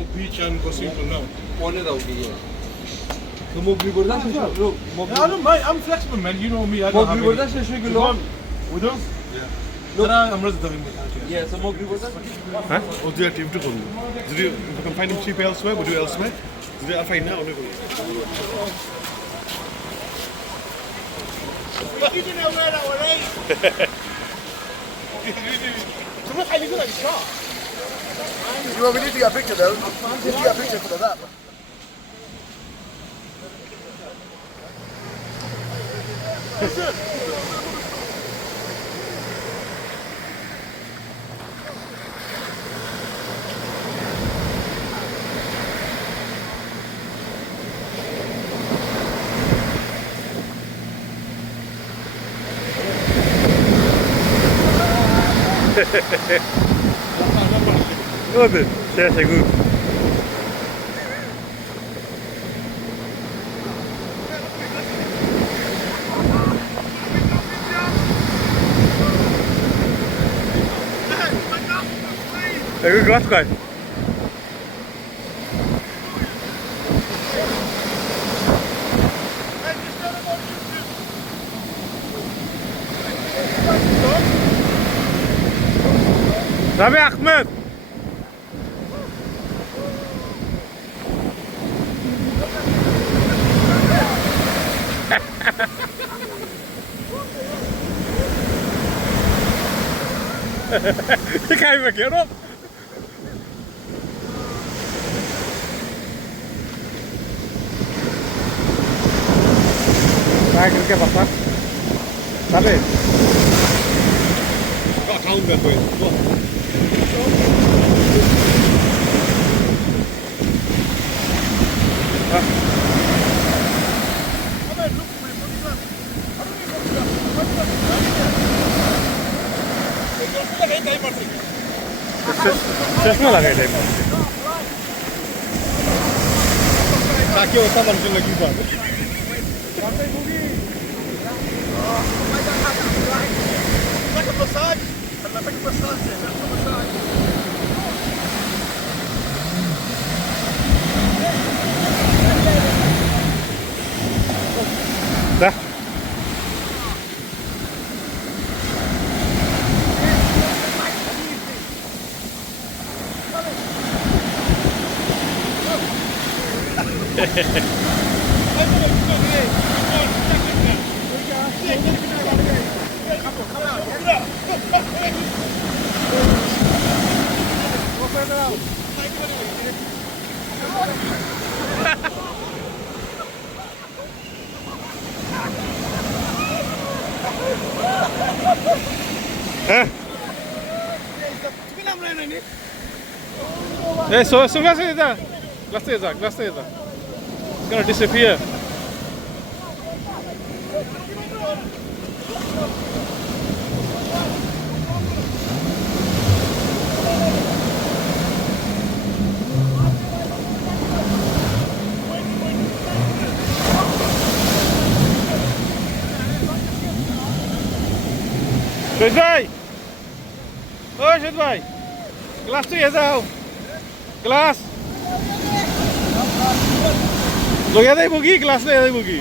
go beach and go simple now. One da hogi hai. तो मोगरी बर्दा शेष हो लो. I don't mind. I'm flexible, man. You know me. I don't have मोगरी Barda any. शेष हो You गलो. want with us? Yeah. I'm ready to go. Yeah, so मोगरी Barda. Huh? We'll do that to you. If we can find him cheap elsewhere, we'll do it elsewhere. I'll find now. You need to get a picture though. You need to get a picture for that. Good. Sehr, sehr gut. Sehr gut gemacht, Kai. Rabi Ahmed. Kijk maar keer op. Kijk er wat pak. Sabe? Got town that way. चश्मा लगाए time ताकि होता मन से लगी बात दा Hey, so sunglasses there. Glasses. It's gonna disappear. Shahid bhai. Oh Shahid bhai. Glass to ye jao. Glass. Lo ya dai bugi glass le dai bugi.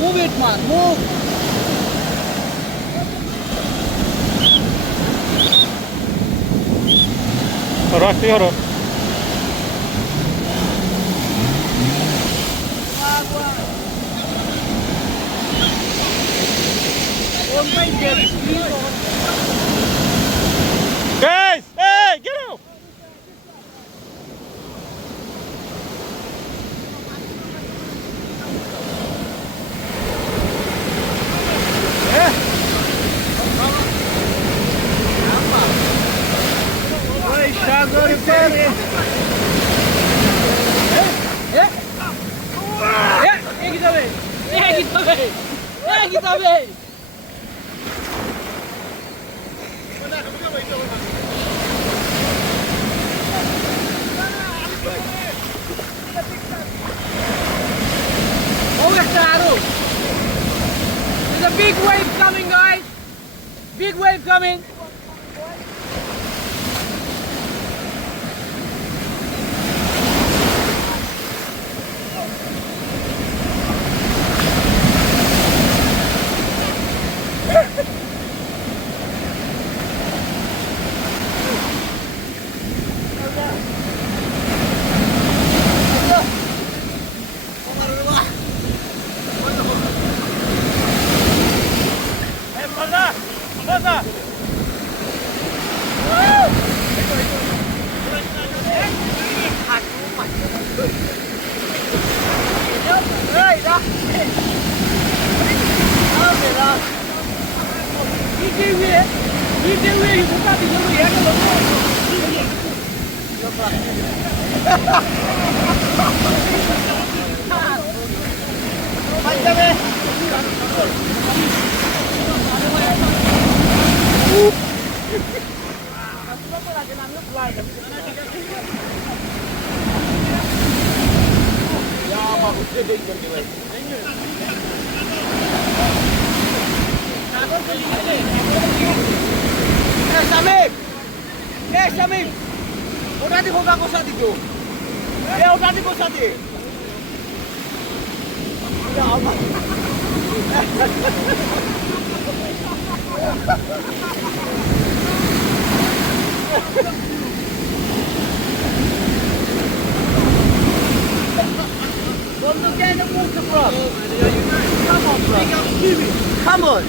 Move it, man. Move. Horo. Guys, hey, get out! Oi, Shahjalal, There's a big wave coming, guys. Big wave coming. Samim! Udah dibuka saat itu. Ya udah dibuka saat itu. Ya Allah. Don't look at the water, bro. Come on, bro. Come on.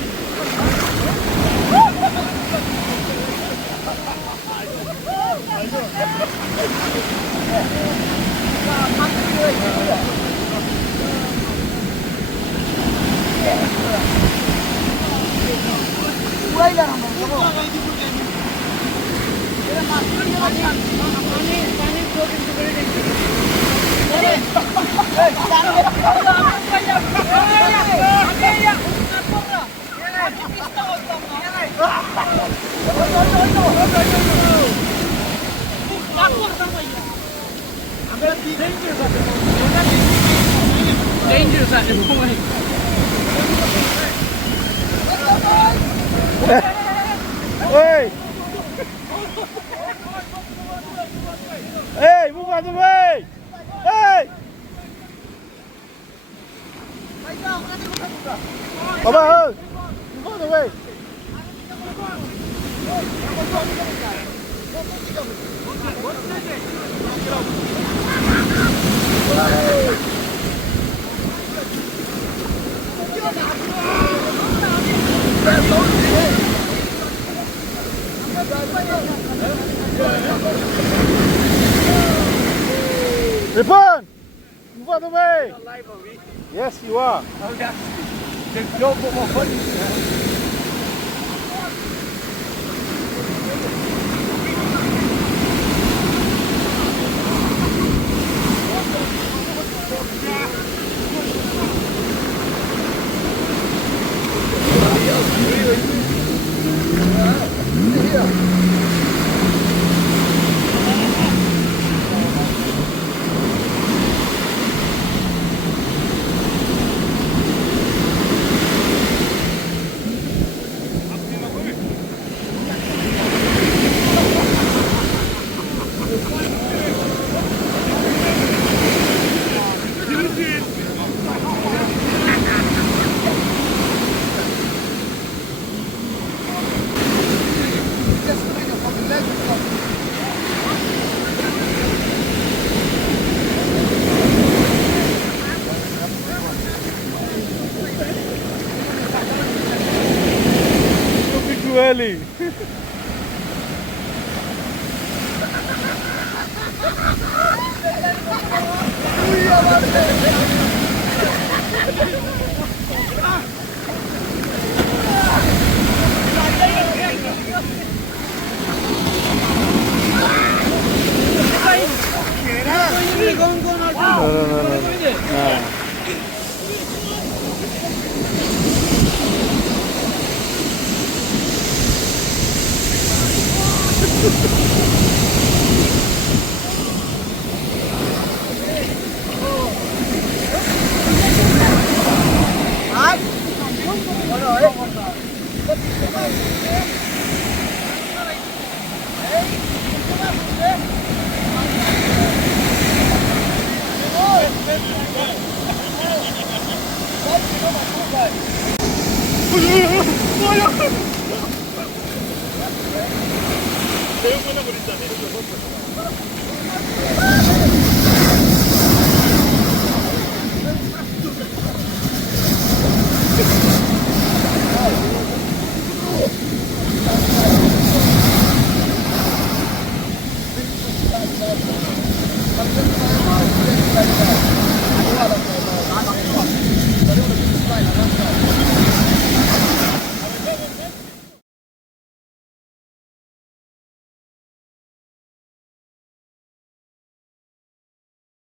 Dangerous at the point. Hey! Hey, move out of the way! Hey! Baba, move out of the way! Ripon! Move out of the way! Yes, you are. Oh, yes. Don't put more fun. Nah.